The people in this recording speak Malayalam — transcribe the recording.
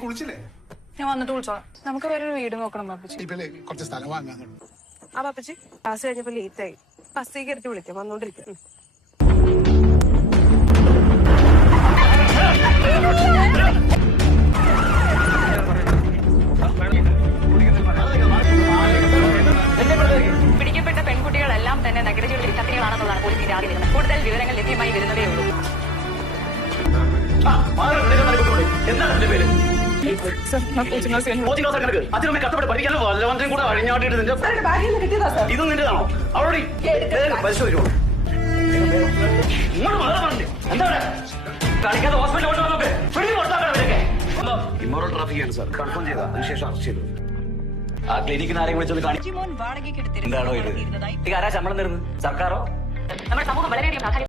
കുളിച്ചില്ലേ? ഞാൻ വന്നിട്ട് വിളിച്ചോളാം. നമുക്ക് വേറെ ഒരു വീട് നോക്കണം പാപ്പച്ചി. കുറച്ച് സ്ഥലം വാങ്ങാന്നുണ്ട്. ആ പാപ്പച്ചി ക്ലാസ് കഴിഞ്ഞപ്പോ ലേറ്റ് ആയി. ബസ്സിലേക്ക് എടുത്ത് വിളിക്കാം, വന്നോണ്ടിരിക്കും. പിടിക്കപ്പെട്ട പെൺകുട്ടികളെല്ലാം തന്നെ നഗരജീവിത കത്തികളാണെന്നുള്ളതാണ് പോലീസിന്റെ ആദ്യ വിവരം. കൂടുതൽ വിവരങ്ങൾ ലഭ്യമായി വരുന്നതേ ഉള്ളൂ. അച്ഛനമ്മ കഷ്ടപ്പെട്ട് പഠിക്കാനോ വല്ലവന്റെയും കൂടെ അഴിഞ്ഞാട്ടിട്ട് ഇതും നിന്റെതാണോ? അവിടെ പരിശോധിക്കോ എന്താ കളിക്കാതെ ഹോസ്പിറ്റലിൽ കൊണ്ടുപോകാനൊക്കെ ഇമ്മോറൽ ട്രാഫിക്കാണ് സാർ. കൺഫേം ചെയ്ത അതിനുശേഷം അറസ്റ്റ് ചെയ്തു. ആ ക്ലിനിക്കിന് ആരെയും വിളിച്ചൊന്ന് കാണിച്ചു. എന്താണോ ഇത്? ആരാ ശമ്പളം തരുന്നത്? സർക്കാരോ? നമ്മുടെ സമൂഹം വളരെയധികം